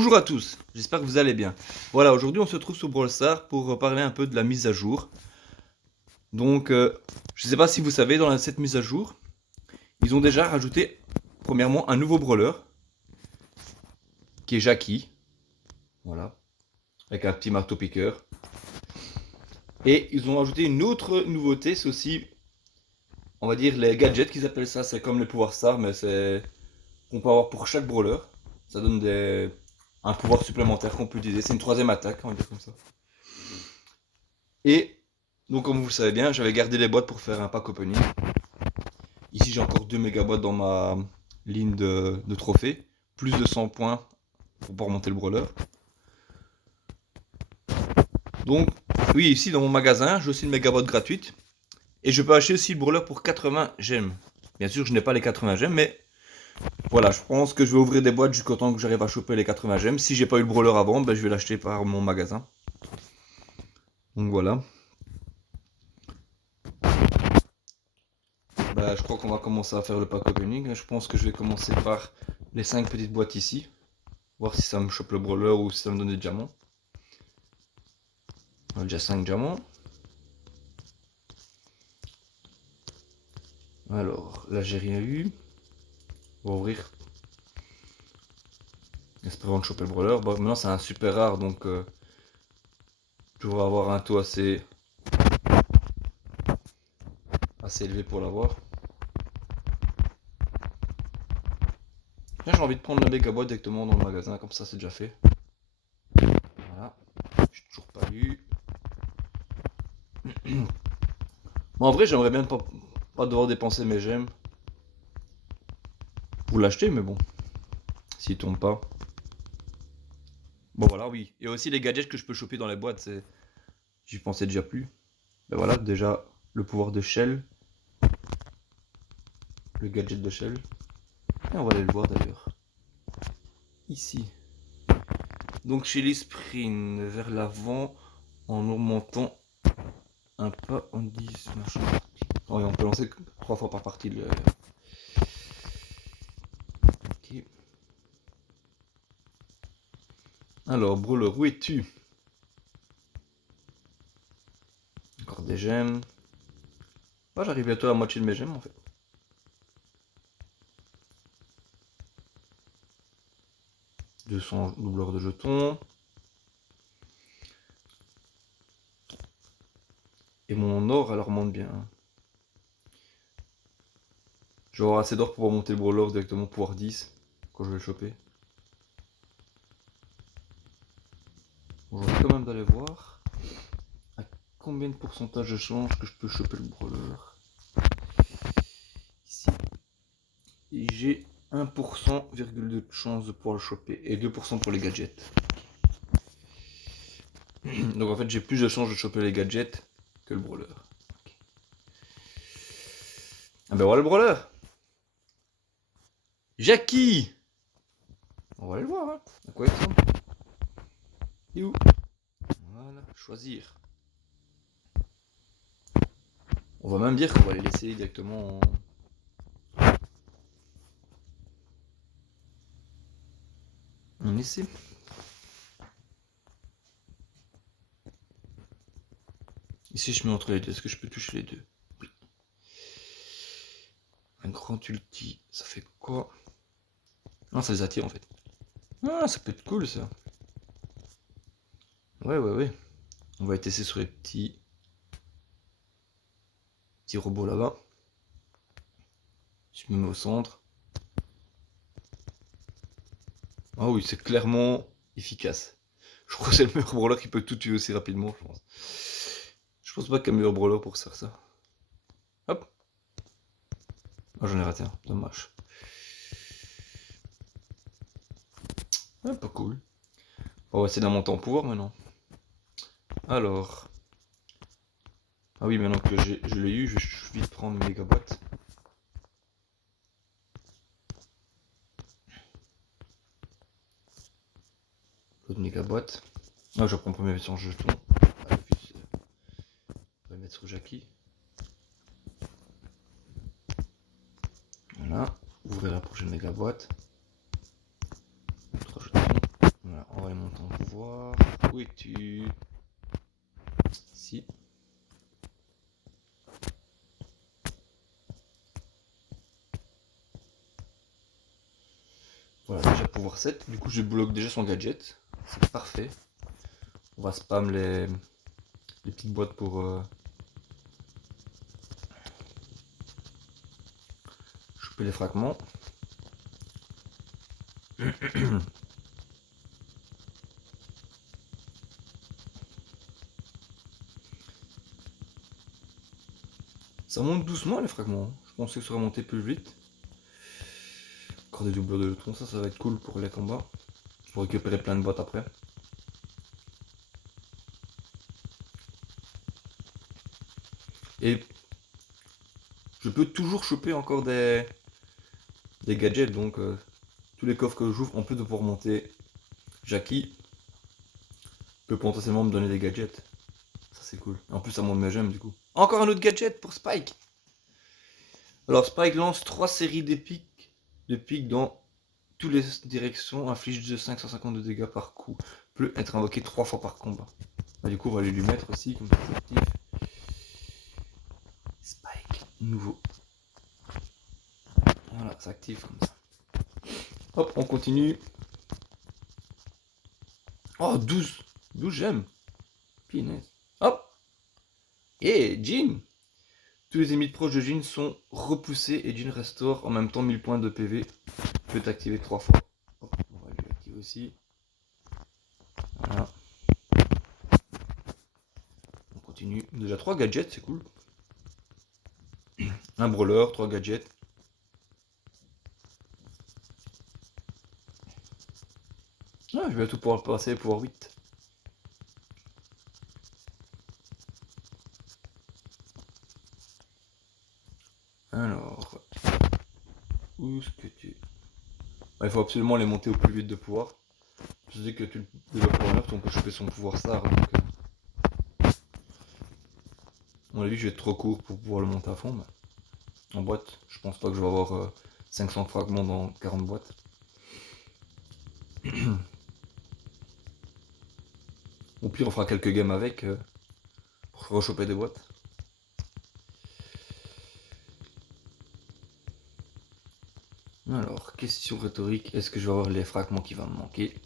Bonjour à tous, j'espère que vous allez bien. Voilà, aujourd'hui on se retrouve sur Brawl Stars pour parler un peu de la mise à jour. Donc, je ne sais pas si vous savez, dans cette mise à jour, ils ont déjà rajouté, premièrement, un nouveau brawler, qui est Jackie. Voilà, avec un petit marteau-piqueur. Et ils ont rajouté une autre nouveauté, c'est aussi, on va dire, les gadgets qu'ils appellent ça. C'est comme les pouvoirs stars, mais c'est qu'on peut avoir pour chaque brawler. Ça donne un pouvoir supplémentaire qu'on peut utiliser. C'est une troisième attaque, on va dire comme ça. Et donc, comme vous le savez bien, j'avais gardé les boîtes pour faire un pack opening. Ici, j'ai encore 2 mégaboîtes dans ma ligne de trophées. Plus de 100 points pour pouvoir monter le brawler. Donc, oui, ici dans mon magasin, j'ai aussi une mégaboîte gratuite. Et je peux acheter aussi le brawler pour 80 gemmes. Bien sûr, je n'ai pas les 80 gemmes, mais voilà, je pense que je vais ouvrir des boîtes jusqu'au temps que j'arrive à choper les 80 gemmes. Si j'ai pas eu le brawler avant, ben, je vais l'acheter par mon magasin. Donc voilà. Bah, je crois qu'on va commencer à faire le pack opening. Je pense que je vais commencer par les 5 petites boîtes ici. Voir si ça me chope le brawler ou si ça me donne des diamants. On a déjà 5 diamants. Alors, là j'ai rien eu. On va ouvrir. Espérons de choper le brawler. Bon, maintenant c'est un super rare, donc je devrais avoir un taux assez élevé pour l'avoir. J'ai envie de prendre la méga boîte directement dans le magasin, comme ça c'est déjà fait. Voilà. J'ai toujours pas eu. Bon, en vrai, j'aimerais bien pas devoir dépenser mes gemmes pour l'acheter, mais bon, s'il tombe pas. Bon, voilà, oui. Et aussi les gadgets que je peux choper dans les boîtes, j'y pensais déjà plus. Ben voilà, déjà le pouvoir de Shell, le gadget de Shell. Et on va aller le voir d'ailleurs. Ici. Donc chez les sprints vers l'avant en augmentant un pas en 10 machin. Ouais, on peut lancer 3 fois par partie le. Ok. Alors, Brawler, où es-tu? Encore des gemmes. Ah, j'arrive bientôt à la moitié de mes gemmes en fait. 200 doubleurs de jetons. Et mon or, elle remonte bien. Je vais avoir assez d'or pour pouvoir monter le brawler directement pouvoir 10 quand je vais le choper. Bon, j'ai quand même d'aller voir à combien de pourcentage de chance que je peux choper le brawler. Ici. Et j'ai 1,2% de chance de pouvoir le choper et 2% pour les gadgets. Donc en fait j'ai plus de chance de choper les gadgets que le brawler. Okay. Ah ben voilà le brawler. Jackie. On va aller le voir, hein. À quoi il ressemble. Il est où? Voilà, choisir. On va même dire qu'on va les laisser directement en essai. Ici je mets entre les deux, est-ce que je peux toucher les deux? Oui. Un grand ulti, ça fait quoi? Non, ça les attire en fait. Ah, ça peut être cool ça. Ouais. On va tester sur les petits robots là-bas. Je me mets au centre. Ah oui, c'est clairement efficace. Je crois que c'est le meilleur brawler qui peut tout tuer aussi rapidement, je pense. Je pense pas qu'il y a un meilleur brawler pour faire ça. Hop. Ah, j'en ai raté un, dommage. Ah, pas cool. On va essayer d'un montant en pouvoir maintenant. Alors. Ah oui, maintenant que je l'ai eu, je vais vite prendre mes mégaboîtes. L'autre mégaboîte. Ah, je reprends premier version jeton. On va le mettre sur Jackie. Voilà. Ouvrir la prochaine mégaboîte. 3 jetons. Où es-tu? Si. Voilà, déjà pouvoir 7. Du coup, je bloque déjà son gadget. C'est parfait. On va spam les petites boîtes pour choper les fragments. Ça monte doucement les fragments. Je pensais que ça aurait monté plus vite. Encore des doubleurs de neutrons, ça va être cool pour les combats. Pour récupérer plein de boîtes après. Et je peux toujours choper encore des gadgets, donc tous les coffres que j'ouvre, en plus de pouvoir monter Jackie, peut potentiellement me donner des gadgets. Ça c'est cool. Et en plus ça monte mes gemmes du coup. Encore un autre gadget pour Spike. Alors Spike lance 3 séries de pics dans toutes les directions, inflige de 550 de dégâts par coup, peut être invoqué 3 fois par combat. Bah, du coup on va aller lui mettre aussi, comme ça c'est actif. Spike, nouveau. Voilà, ça active comme ça. Hop, on continue. Oh, 12 gemmes. Punaise. Hop. Et Jean. Tous les ennemis proches de Jean sont repoussés et Jean restaure en même temps 1000 points de PV. Peut activer 3 fois. Hop, on va lui activer aussi. Voilà. On continue. Déjà 3 gadgets, c'est cool. Un brawler, 3 gadgets. Ah, je vais tout pouvoir passer pour 8. Alors, où est-ce que tu... Ouais, il faut absolument les monter au plus vite de pouvoir. Je sais que tu le développes en on peut choper son pouvoir star. Donc, à mon avis, je vais être trop court pour pouvoir le monter à fond. Mais en boîte, je pense pas que je vais avoir 500 fragments dans 40 boîtes. Au pire, on fera quelques games avec pour rechoper des boîtes. Alors, question rhétorique, est-ce que je vais avoir les fragments qui vont me manquer?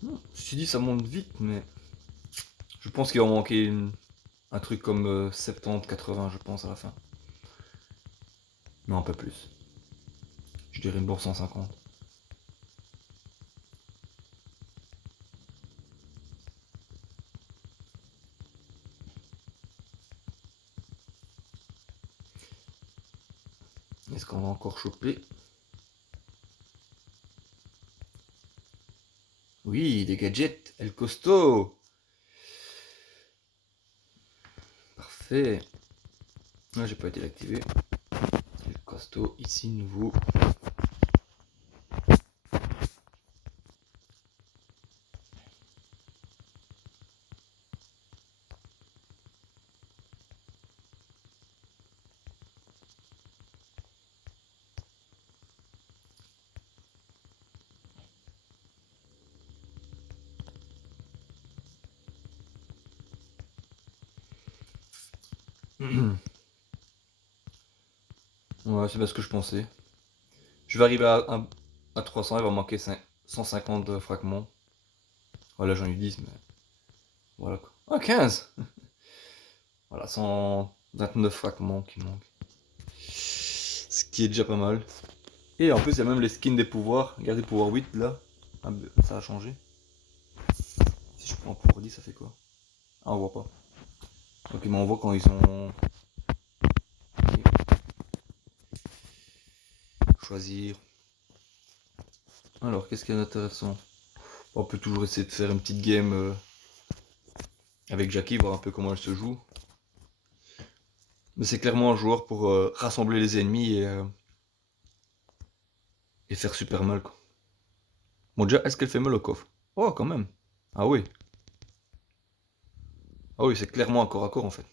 Je me suis dit ça monte vite, mais je pense qu'il va manquer un truc comme 70-80, je pense, à la fin. Non, un peu plus. Je dirais une bourse 150. Est-ce qu'on va encore choper? Oui, des gadgets, El Costo. Parfait. Ah, j'ai pas été activé. El Costo, ici, nouveau. Ouais, c'est pas ce que je pensais. Je vais arriver à 300, il va manquer 150 fragments. Voilà, j'en ai eu 10, mais voilà quoi. Ah, 15. Voilà, 129 fragments qui manquent. Ce qui est déjà pas mal. Et en plus, il y a même les skins des pouvoirs. Regardez, pouvoir 8 là. Ah, ça a changé. Si je prends pouvoir 10, ça fait quoi? Ah, on voit pas. Donc, ils m'envoient quand ils sont. Okay. Choisir. Alors, qu'est-ce qu'il y a d'intéressant? On peut toujours essayer de faire une petite game avec Jackie, voir un peu comment elle se joue. Mais c'est clairement un joueur pour rassembler les ennemis et faire super mal quoi. Bon déjà, est-ce qu'elle fait mal au coffre? Oh quand même. Ah oui. Ah oui, c'est clairement un corps à corps en fait.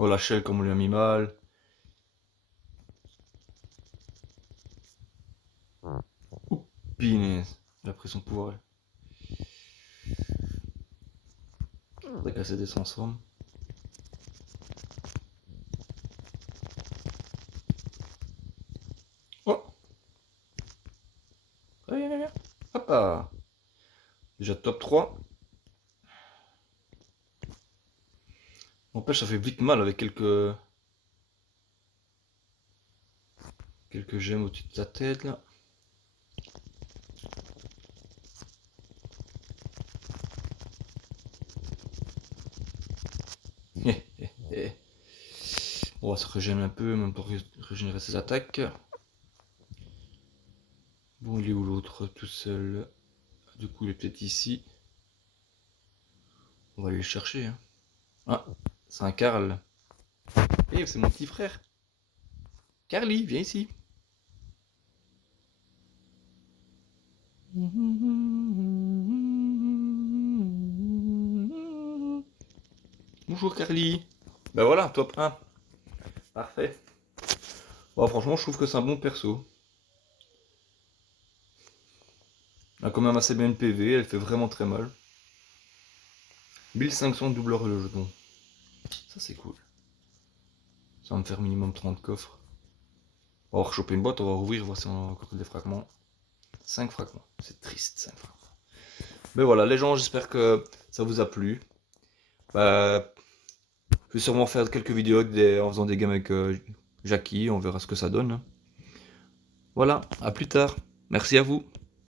Oh, la Shell, comme on lui a mis mal. Ouh, pinaise. Il a pris son pouvoir. Faudrait casser des transformes. Oh! Allez, viens, viens. Hop là. Déjà top 3. N'empêche, ça fait vite mal avec quelques gemmes au-dessus de sa tête là. On va se régénérer un peu, même pour régénérer ses attaques. Bon, il est où l'autre tout seul? Du coup, il est peut-être ici. On va aller le chercher. Hein. Ah, c'est un Karl. Eh, c'est mon petit frère. Carly, viens ici. Bonjour Carly. Ben voilà, top 1. Parfait. Bon, franchement, je trouve que c'est un bon perso. Elle a quand même assez bien une PV, elle fait vraiment très mal. 1500 doublerait le jeton. Ça, c'est cool. Ça va me faire minimum 30 coffres. On va rechoper une boîte, on va rouvrir, voir si on a encore des fragments. 5 fragments. C'est triste, 5 fragments. Mais voilà, les gens, j'espère que ça vous a plu. Bah, je vais sûrement faire quelques vidéos en faisant des games avec Jackie, on verra ce que ça donne. Voilà, à plus tard. Merci à vous.